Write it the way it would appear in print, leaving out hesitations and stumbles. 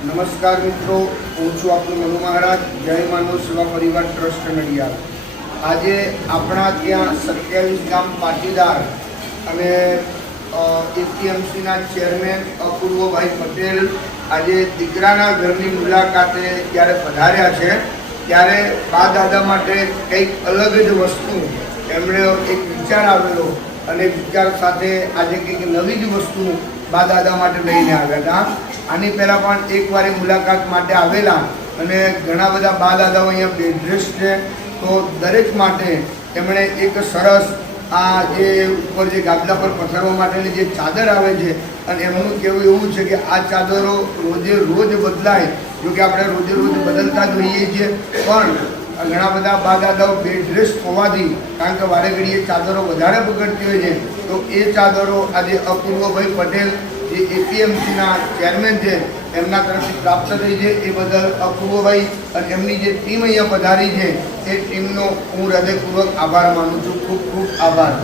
નમસ્કાર મિત્રો, હું છું આપનો મનુ મહારાજ, જય માનવ સેવા પરિવાર ટ્રસ્ટ નડિયાદ। આજે આપણા ત્યાં 27 ગામ પાટીદાર અને એપીએમસીના ચેરમેન અપૂર્વભાઈ પટેલ આજે દીકરાના ઘરની મુલાકાતે જ્યારે પધાર્યા છે ત્યારે બા દાદા માટે કંઈક અલગ જ વસ્તુ એમણે એક વિચાર આવેલો અને વિચાર સાથે આજે કંઈક નવી જ વસ્તુ બા દાદા માટે લઈને આવ્યા હતા। આની પહેલાં પણ એકવાર મુલાકાત માટે આવેલા અને ઘણા બધા બા દાદાઓ અહીંયા બેડરેસ્ટ છે, તો દરેક માટે એમણે એક સરસ આ જે ઉપર જે ગાદલા પર પથરવા માટેની જે ચાદર આવે છે અને એમનું કહેવું એવું છે કે આ ચાદરો રોજે રોજ બદલાય, જો કે આપણે રોજે રોજ બદલતા જ હોઈએ છીએ, પણ ઘણા બધા બા દાદાઓ બેડરેસ્ટ હોવાથી, કારણ કે વારે ઘડીએ ચાદરો વધારે બગડતી હોય છે, તો એ ચાદરો આજે અપૂર્વભાઈ પટેલ જે એપીએમસીના ચેરમેન છે એમના તરફથી પ્રાપ્ત થઈ છે। એ બદલ અપૂર્વભાઈ અને એમની જે ટીમ અહીંયા પધારી છે એ ટીમનો હું હૃદયપૂર્વક આભાર માનું છું। ખૂબ ખૂબ આભાર।